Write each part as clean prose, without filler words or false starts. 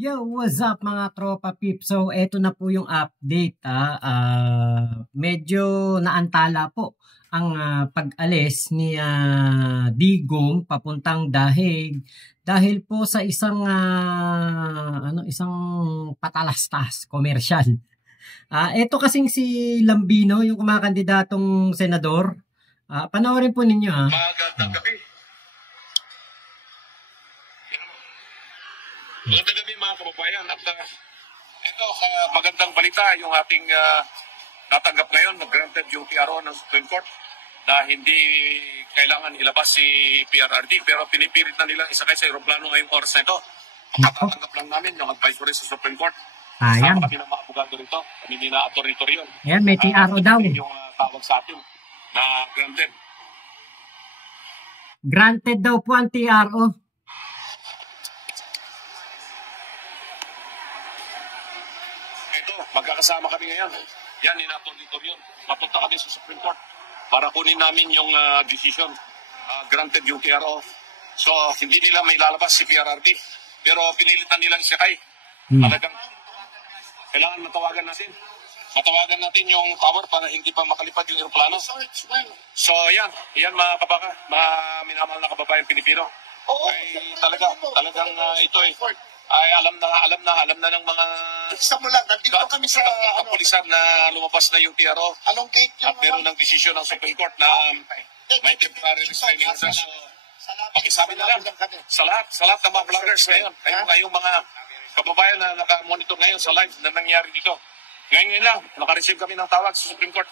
Yo, what's up mga tropa pip? So, eto na po yung update. Medyo naantala po ang pag-alis ni Digong papuntang Dahig dahil po sa isang patalastas komersyal. Eto kasing si Lambino, yung kumakandidatong senador. Panoorin po ninyo ha. Magandang gabi. Magandang gabi mga kababayan. At ito, magandang balita yung ating natanggap ngayon, granted yung PRO ng Supreme Court na hindi kailangan ilabas si PRRD pero pinipilit na nilang isakay sa aeroplano ngayong oras na ito. Matatanggap lang namin yung advisory sa Supreme Court. Ayan. Kasama kami ng mga abogado rito. Kami din na attorney yun. Ayan, may TRO daw. Yung tawag sa atin na granted. Granted daw po ang TRO. Magkakasama kami ngayon. Yan, inatornitor yun. Papunta kami sa Supreme Court para kunin namin yung decision. Granted yung PRO. So, hindi nila may lalabas si PRRD. Pero pinilitan nilang isakay. Talagang kailangan matawagan natin. Matawagan natin yung tower para hindi pa makalipad yung aeroplano. So, yan. Yan mga kabaka. Mga minamahal na kababayan Pilipino. Ay talagang ito ay alam na ng mga isa mo lang, nandito kami sa kapulisan na lumabas na yung PRO. Anong gate yung at meron ng desisyon ng Supreme Court na may temporary restraining order. So, pakisabi na lang sa lahat ng mga vloggers ngayon. Kayong mga kababayan na nakamonitor ngayon sa live na nangyari dito. Ngayon lang, nakareceive kami ng tawag sa Supreme Court.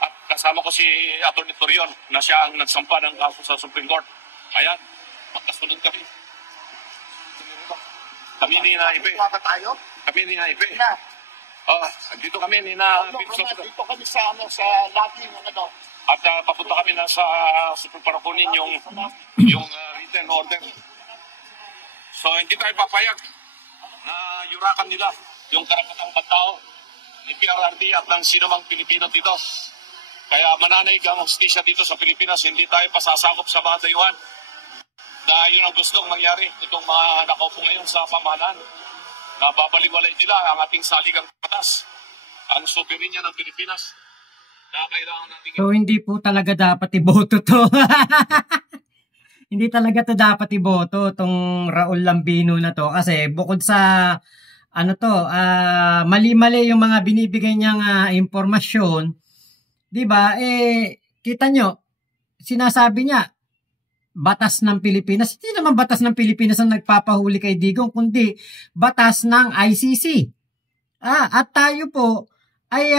At kasama ko si Atty. Torion na siya ang nagsampa ng kaso sa Supreme Court. Ayan, magkasunod kami. Kami ni Naipe. Kami ni Naipe. Dito kami ni dito kami sa lagi ng At papunta kami na sa Supreme para kunin yung written order. So hindi tayo papayag na yurakan nila yung karapatang pagtao ni PRRD at ng sinumang Pilipino dito. Kaya mananaig ang hustisya dito sa Pilipinas, hindi tayo pasasakop sa mga dayuhan. Na yun ang gustong mangyari itong mga nakaupo ngayon sa pamahalaan na babaliwalay nila ang ating saligang batas, ang soberenya ng Pilipinas na kailangan natin. So hindi po talaga dapat iboto to. Hindi talaga to dapat iboto tong Raul Lambino na to kasi bukod sa mali-mali yung mga binibigay niyang impormasyon, 'di ba? Kita nyo, sinasabi niya batas ng Pilipinas. Hindi naman batas ng Pilipinas ang nagpapahuli kay Digong, kundi batas ng ICC. At tayo po ay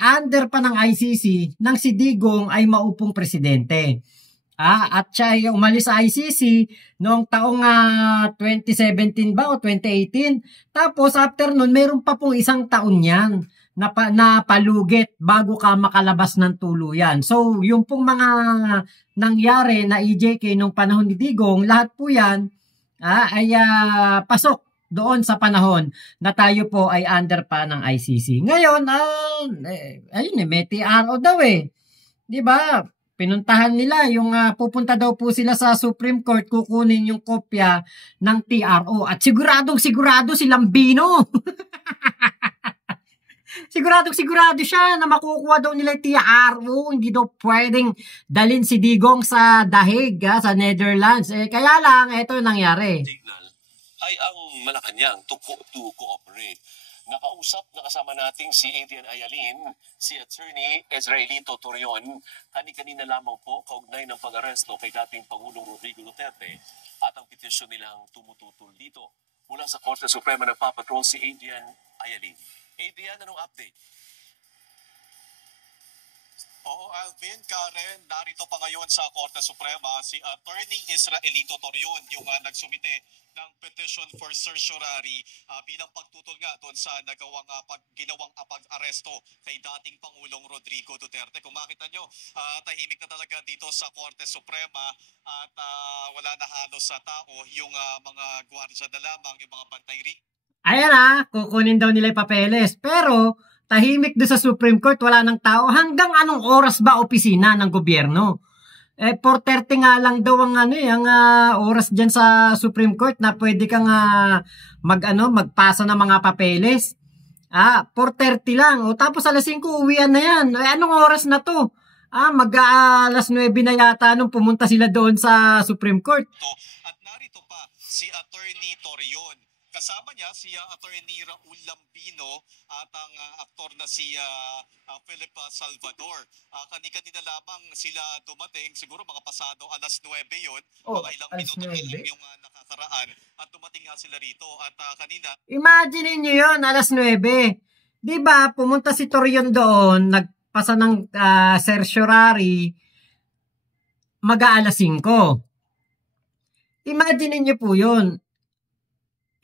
under pa ng ICC nang si Digong ay maupong presidente. At siya ay umalis sa ICC noong taong 2017 ba o 2018. Tapos after nun, mayroon pa pong isang taon yan na palugit bago ka makalabas ng tuluyan. So, yung pong mga nangyari na EJK nung panahon ni Digong, lahat po yan ay pasok doon sa panahon na tayo po ay under pa ng ICC. Ngayon, may TRO daw Di ba? Pinuntahan nila yung pupunta daw po sila sa Supreme Court, kukunin yung kopya ng TRO. At sigurado si Lambino. Sigurado siya na makukuha daw nila yung TRO. Hindi daw pwedeng dalhin si Digong sa Dahig, sa Netherlands. Kaya lang, ito yung nangyari. Signal ay ang Malacanang to cooperate. Nakausap na kasama nating si Adrian Ayalin, si Attorney Israelito Torion, kanina lamang po kaugnay ng pag-aresto kay dating Pangulong Rodrigo Duterte at ang petisyon nilang tumututol dito. Mula sa Korte Suprema nagpapatrol si Adrian Ayalin. Adrian, anong update? Oo, Alvin, Karen, narito pa ngayon sa Korte Suprema si Attorney Israelito Torion, yung nagsumite ng petition for certiorari bilang pagtutol nga doon sa ginawang pag-aresto kay dating Pangulong Rodrigo Duterte. Kung makita nyo, tahimik na talaga dito sa Korte Suprema at wala na halos sa tao, yung mga gwardiya na lamang, yung mga bantay rin. Ayan kukunin daw nila yung papeles. Pero, tahimik doon sa Supreme Court, wala ng tao. Hanggang anong oras ba opisina ng gobyerno? 4:30 nga lang daw ang oras diyan sa Supreme Court na pwede kang magpasa ng mga papeles. 4:30 lang. O tapos alas 5 uwian na yan. Anong oras na to? Mag-alas 9 na yata nung pumunta sila doon sa Supreme Court. At narito pa si Attorney Torion. Kasama niya si Attorney Raul Lambino at ang aktor na si Philip Salvador. Kanina lamang sila dumating, siguro mga pasado alas 9 yun. Mga ilang minuto lang yung nakakaraan at dumating nga sila rito. At kanina... Imagine niyo yun, alas 9. Diba, pumunta si Torion doon, nagpasa ng certiorari, mag-aalas 5. Imagine niyo po yun.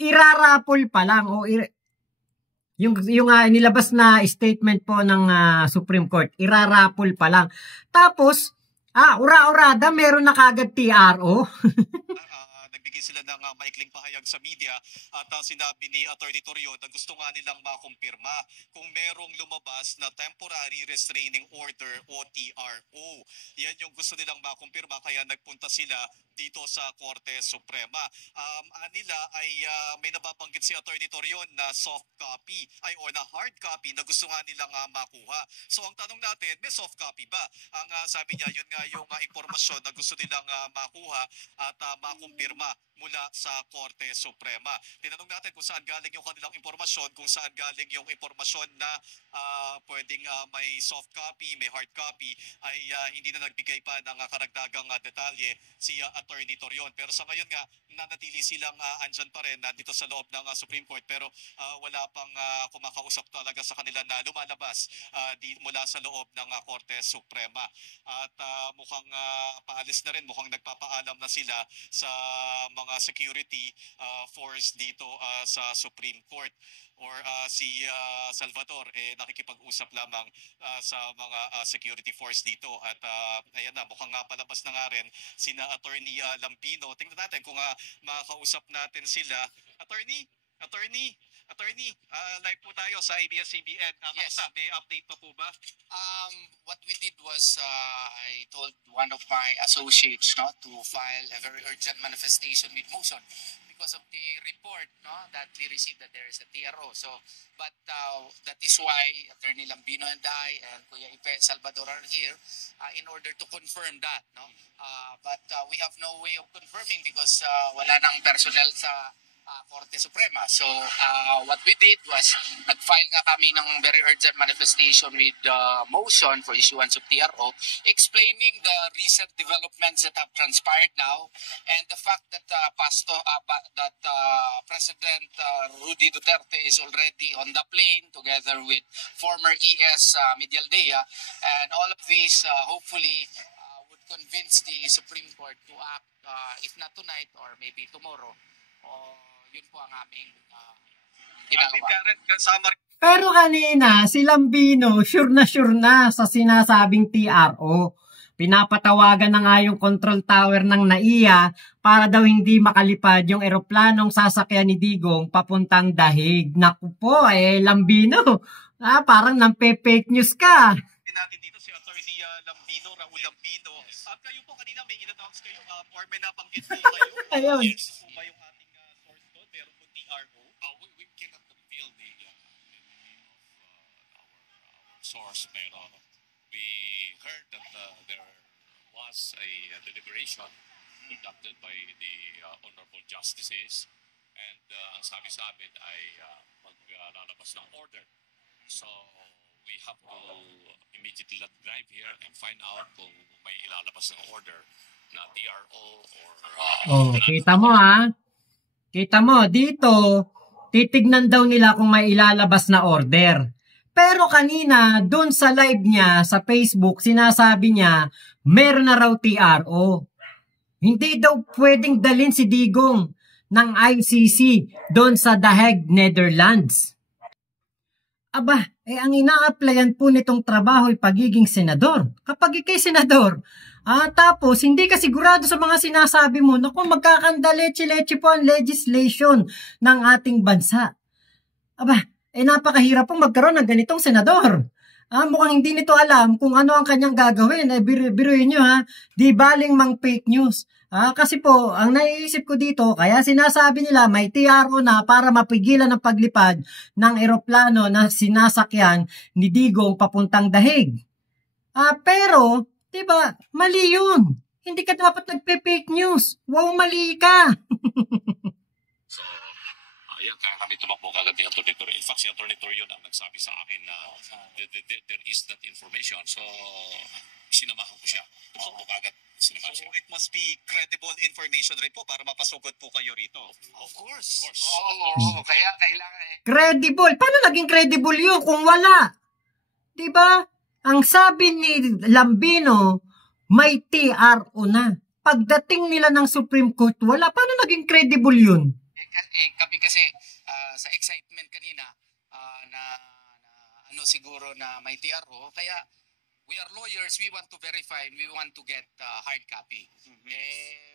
Irarapol pa lang o yung nilabas na statement po ng Supreme Court, irarapol pa lang. Tapos, ura-urada, meron na kagad TRO. Nagbigay sila ng maikling pahayag sa media at sinabi ni Attorney Torion na gusto nga nilang makumpirma kung merong lumabas na Temporary Restraining Order o TRO. Yan yung gusto nilang makumpirma kaya nagpunta sila dito sa Korte Suprema. Nila ay may nababanggit si Attorney Torion na soft copy o na hard copy na gusto nga nilang makuha. So ang tanong natin, may soft copy ba? Ang sabi niya, yun nga yung impormasyon na gusto nilang makuha at makumpirma mula sa Korte Suprema. Tinanong natin kung saan galing yung kanilang impormasyon, kung saan galing yung impormasyon na pwedeng may soft copy, may hard copy, ay hindi na nagbigay pa ng karagdagang detalye si Attorney Torion. Pero sa ngayon nga, nanatili silang andyan pa rin nandito sa loob ng Supreme Court pero wala pang kumakausap talaga sa kanila na lumalabas mula sa loob ng Korte Suprema. At mukhang paalis na rin, mukhang nagpapaalam na sila sa mga security force dito sa Supreme Court. Or si Salvador nakikipag-usap lamang sa mga security force dito. At ayan na, mukhang palabas na nga rin sina Attorney Lambino. Tingnan natin kung makakausap natin sila. Attorney, live po tayo sa ABS-CBN. Yes. May update pa po ba? What we did was I told one of my associates to file a very urgent manifestation with motion because of the report that we received that there is a TRO. But that is why Attorney Lambino and I and Kuya Ipe Salvador are here in order to confirm that. But we have no way of confirming because wala nang personnel sa Korte Suprema. So what we did was nag-file nga kami ng very urgent manifestation with motion for issuance of TRO explaining the recent developments that have transpired now and the fact that President Rudy Duterte is already on the plane together with former ES Medialdea, and all of this hopefully would convince the Supreme Court to act if not tonight or maybe tomorrow. Yun po ang aming ginagawa. Pero kanina, si Lambino, sure na sa sinasabing TRO. Pinapatawagan na nga yung control tower ng NAIA para daw hindi makalipad yung eroplanong sasakyan ni Digong papuntang Dahig. Naku po, Lambino, parang nampe-fake news ka. Natin dito si Attorney Lambino, Raul Lambino. At kayo po kanina may in-announce kayo or may nabanggit po kayo. Ayun. Yes po ba yung ating source doon? Meron po TRO? We cannot reveal the name of our source, pero we heard that there was a deliberation conducted by the honorable justices, and ang sabi sa amin ay maglalabas ng order. So we have to immediately drive here and find out kung may ilalabas ng order na TRO or... Kita mo Kita mo, dito, titignan daw nila kung may ilalabas na order. Pero kanina, doon sa live niya sa Facebook, sinasabi niya, meron na raw TRO. Hindi daw pwedeng dalhin si Digong ng ICC doon sa The Hague, Netherlands. Aba, ang ina-applyan po nitong trabaho ay pagiging senador. Kapag ikay senador, tapos hindi ka sigurado sa mga sinasabi mo, naku, magkakandaleche-leche po ang legislation ng ating bansa. Aba, napakahirap pong magkaroon ng ganitong senador. Mukhang hindi nito alam kung ano ang kanyang gagawin. Biruin nyo ha, di baling mang fake news. Kasi po, ang naiisip ko dito, kaya sinasabi nila may TRO na para mapigilan ang paglipad ng eroplano na sinasakyan ni Digong papuntang Dahig. Pero, diba, mali yun. Hindi ka dapat nagpe-fake news. Wow, mali ka. So, ayan, kaya kami tumakbo kagad ni Atty. Torion. In fact, si Atty. Torion ang nagsabi sa akin na there is that information. So, sinamahan ko siya. Tumakbo kagad. Sinamahan So siya. it must be credible information rin po para mapasugod po kayo rito. Of course. Oo, Kaya kailangan Credible. Paano naging credible yun kung wala? Diba? Ang sabi ni Lambino, may TRO na. Pagdating nila ng Supreme Court, wala. Paano naging credible yun? kami kasi sa excitement kanina na siguro na may TRO, kaya we are lawyers, we want to verify and we want to get hard copy.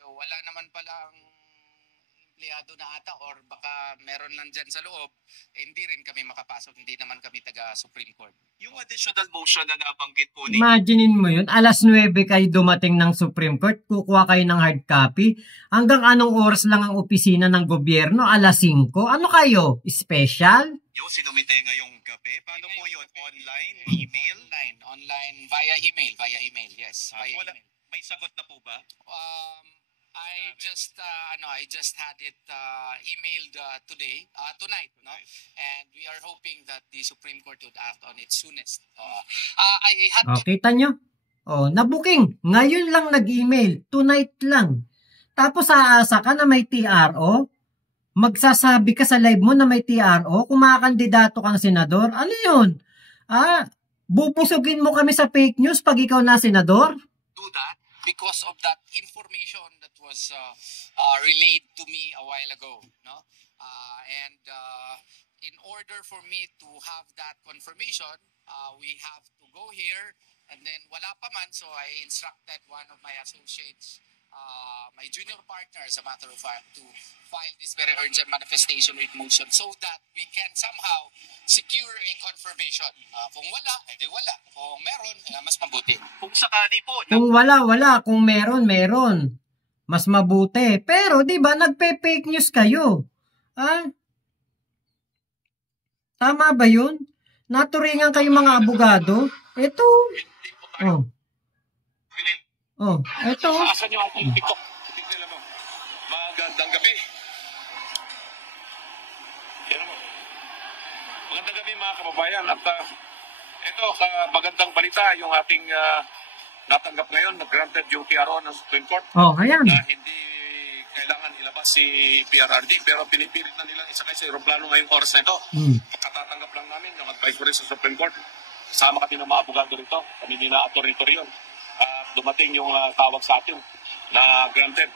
Wala naman palang empleyado na ata or baka meron lang dyan sa loob, hindi rin kami makapasok, hindi naman kami taga Supreme Court. Yung additional motion na nabanggit po ni Imaginein mo yun, alas 9 kayo dumating ng Supreme Court, kukuha kayo ng hard copy. Hanggang anong oras lang ang opisina ng gobyerno? Alas 5? Ano kayo? Special? yung sinumite ngayong gabi. Paano po yun? Online? Email? Online, via email, yes. Via Wala, email. may sagot na po ba? I just had it emailed tonight, no? And we are hoping that the Supreme Court would act on it soonest. I had Kita nyo? Nabuking. Ngayon lang nag-email. Tonight lang. Tapos aasa ka na may TRO? Magsasabi ka sa live mo na may TRO? Kung makakandidato kang senador? Ano yun? Bubusugin mo kami sa fake news pag ikaw na senador? do that because of that information that was relayed to me a while ago, no? And in order for me to have that confirmation, we have to go here, and then wala pa man, so I instructed one of my associates, my junior partner, as a matter of fact, to file this very urgent manifestation with motion so that we can somehow secure a confirmation. Kung wala, edi wala. Kung meron, mas mabuti. Kung sakali po, Kung wala. Kung meron. Mas mabuti. Pero, di ba, nagpe-fake news kayo. Tama ba yun? Naturingan kayo mga abogado? Ito. Ito. Asan yung ating TikTok? Tignan lang mo. Magandang gabi. Yan mo. Magandang gabi mga kababayan. At ito, magandang balita yung ating natanggap ngayon. Nag-granted yung PRO ng Supreme Court. Ayan. Na hindi kailangan ilabas si PRRD pero pinipilit na nilang isakay sa aeroplano ngayong oras na ito. Katatanggap lang namin yung advisory sa Supreme Court. Kasama kami ng mga abogado rito. Kami din na Atty. Torion. Dumating yung tawag sa atin na granted.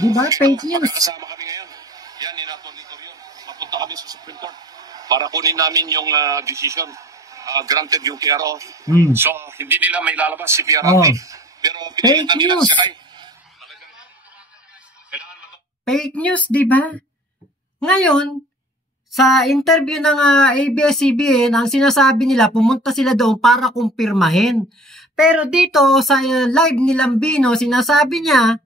Diba? Fake news. Kasama kami ngayon. Yan, ni Atty. Torion. Papunta kami sa Supreme Court para kunin namin yung decision. Granted yung PRO. So, hindi nila may lalabas si PRRD. Pero pinilitan nila news. sakay. Fake news, diba? Ngayon, sa interview ng ABS-CBN, ang sinasabi nila, pumunta sila doon para kumpirmahin. Pero dito, sa live ni Lambino, sinasabi niya,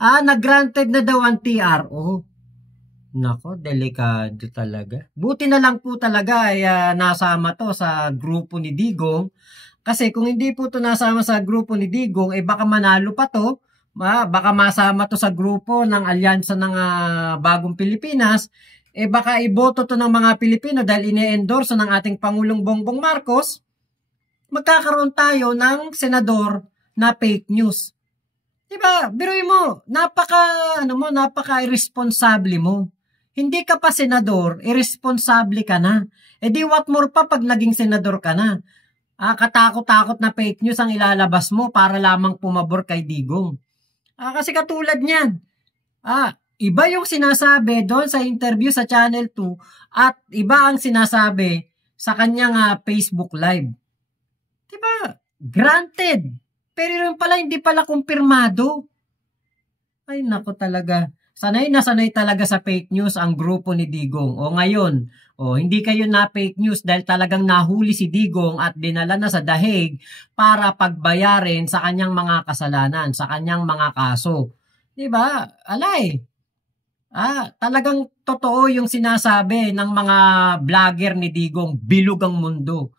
nag-granted na daw ang TRO. Nako, delikado talaga. Buti na lang po talaga ay nasama to sa grupo ni Digong. Kasi kung hindi po to nasama sa grupo ni Digong, baka manalo pa to. Baka masama to sa grupo ng alyansa ng Bagong Pilipinas. Baka iboto to ng mga Pilipino dahil ine-endorse ng ating Pangulong Bongbong Marcos. Magkakaroon tayo ng senador na fake news. Diba? Biruin mo, napaka-irresponsable mo. Hindi ka pa senador, irresponsable ka na. Di what more pa pag naging senador ka na. Katakot-takot na fake news ang ilalabas mo para lamang pumabor kay Digong. Kasi katulad niyan. Iba yung sinasabi doon sa interview sa Channel 2 at iba ang sinasabi sa kanyang Facebook Live. Diba? Granted. Pero yun pala, hindi pala kumpirmado. Ay, nako talaga. Sanay na sanay talaga sa fake news ang grupo ni Digong. O ngayon, hindi kayo na fake news dahil talagang nahuli si Digong at dinala na sa dahig para pagbayarin sa kanyang mga kasalanan, sa kanyang mga kaso. 'Di ba? Alay. Talagang totoo yung sinasabi ng mga vlogger ni Digong, bilog ang mundo.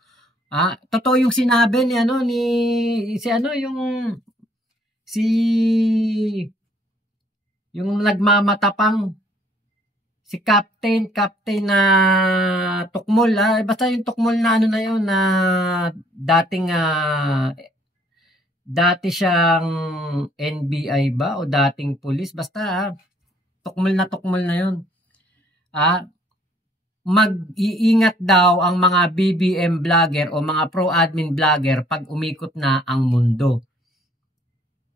Totoo yung sinabi ni yung nagmamatapang si Captain na Tukmol, basta yung Tukmol na na dating dati siyang NBI ba o dating pulis, basta Tukmol na yun. Mag-iingat daw ang mga BBM vlogger o mga pro-admin vlogger pag umikot na ang mundo.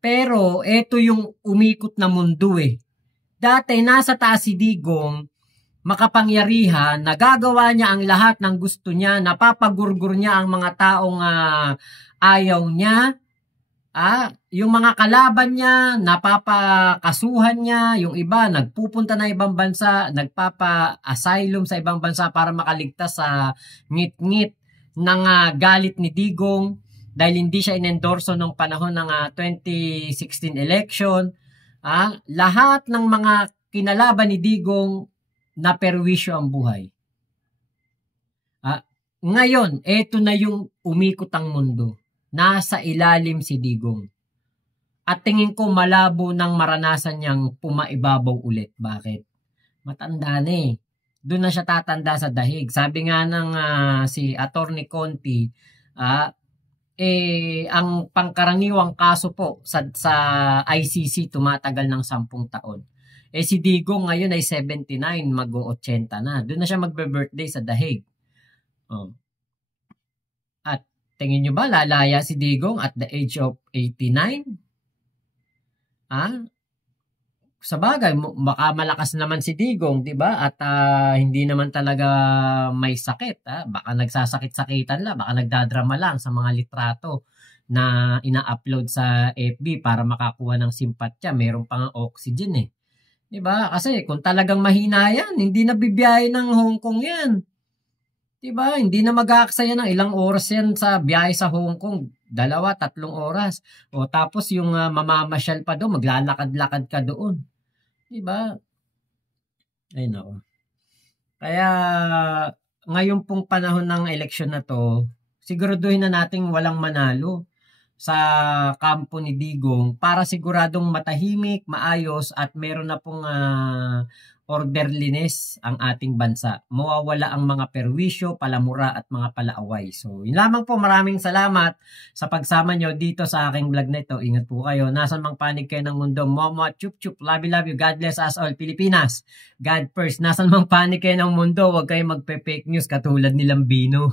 Pero eto yung umikot na mundo Dati nasa taas si Digong, makapangyarihan, nagagawa niya ang lahat ng gusto niya, napapagurgur niya ang mga taong ayaw niya. Yung mga kalaban niya, napapakasuhan niya, yung iba nagpupunta na ibang bansa, nagpapa-asylum sa ibang bansa para makaligtas sa ngit-ngit ng galit ni Digong dahil hindi siya inendorso nung panahon ng 2016 election. Lahat ng mga kinalaban ni Digong na perwisyo ang buhay. Ngayon, eto na yung umikot ang mundo. Nasa ilalim si Digong. At tingin ko malabo nang maranasan niyang pumaibabaw ulit. Bakit? Matanda na Doon na siya tatanda sa dahig. Sabi nga ng si Attorney Conti, ang pangkaraniwang kaso po sa ICC tumatagal ng 10 taon. Si Digong ngayon ay 79, mag-80 na. Doon na siya magbe-birthday sa dahig. At tingin nyo ba lalaya si Digong at the age of 89? Sa bagay, baka malakas naman si Digong, 'di ba? At hindi naman talaga may sakit, Baka nagsasakit-sakitan lang, baka nagdadrama lang sa mga litrato na ina-upload sa FB para makakuha ng simpatya. Meron pang oxygen 'Di ba? Kasi kung talagang mahina yan, hindi na bibiyahe ng Hong Kong yan. 'Di ba? Hindi na mag-aaksaya ng ilang oras yan sa biyahe sa Hong Kong. 2-3 oras. O tapos yung mamamasyal pa doon, maglalakad-lakad ka doon. 'Di ba? Ay nako. Kaya ngayon pong panahon ng eleksyon na to, siguraduhin na nating walang manalo sa kampo ni Digong para siguradong matahimik, maayos at meron na pong orderliness ang ating bansa. Mawawala ang mga perwisyo, palamura at mga palaaway. So, yun lamang po. Maraming salamat sa pagsama nyo dito sa aking vlog na ito. Ingat po kayo. Nasaan mang panig kayo ng mundo. Momo at chup chup. Love you. God bless us all. Pilipinas. God first. Nasaan mang panig kayo ng mundo. Huwag kayo magpe-fake news katulad nilang Bino.